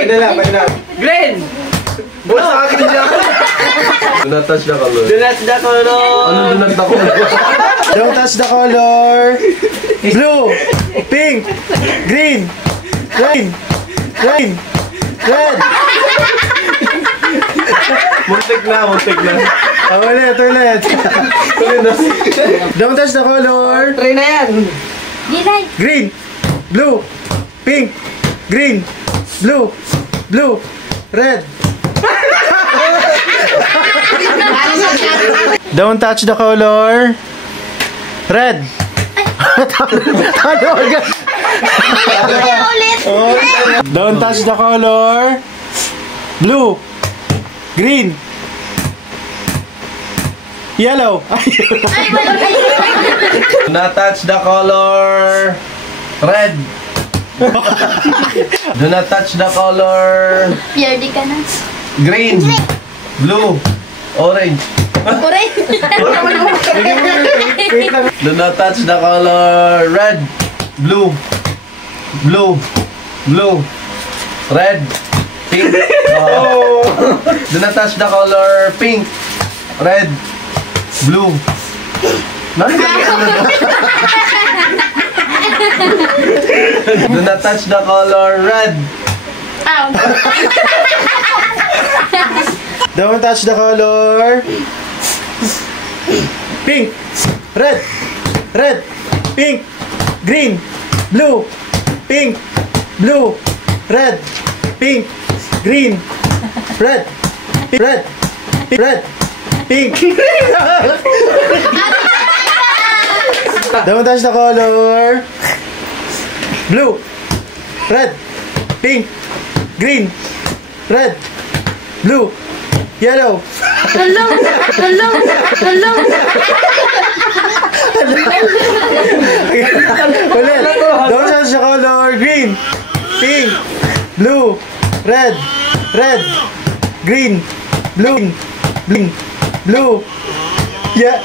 Green! Green! Boss, sa akin niya. Do not touch the color. Do not the color! Ano do not the color? Don't touch the color. Blue, pink, green, red, red. Muntik na. Ulit. Don't touch the color. Try na yan! Green, blue, pink, green, blue, red. Don't touch the color. Red. Don't touch the color. Blue, green, yellow. Do not touch the color. Red. Do not touch the color. Pierdi ka na. Green. Blue. Orange. Do not touch the color. Red. Blue. Red. Pink. Do not touch the color. Pink. Red. Blue. Do not touch the color. Red. Don't touch the color. Pink, red, pink, green, blue, pink, blue, red, pink, green, red, pink. Don't touch the color. Blue, red, pink, green, red, blue, yellow. Hello. Ulit. Don't touch the color. Green, pink, blue, red, green, blue, yeah.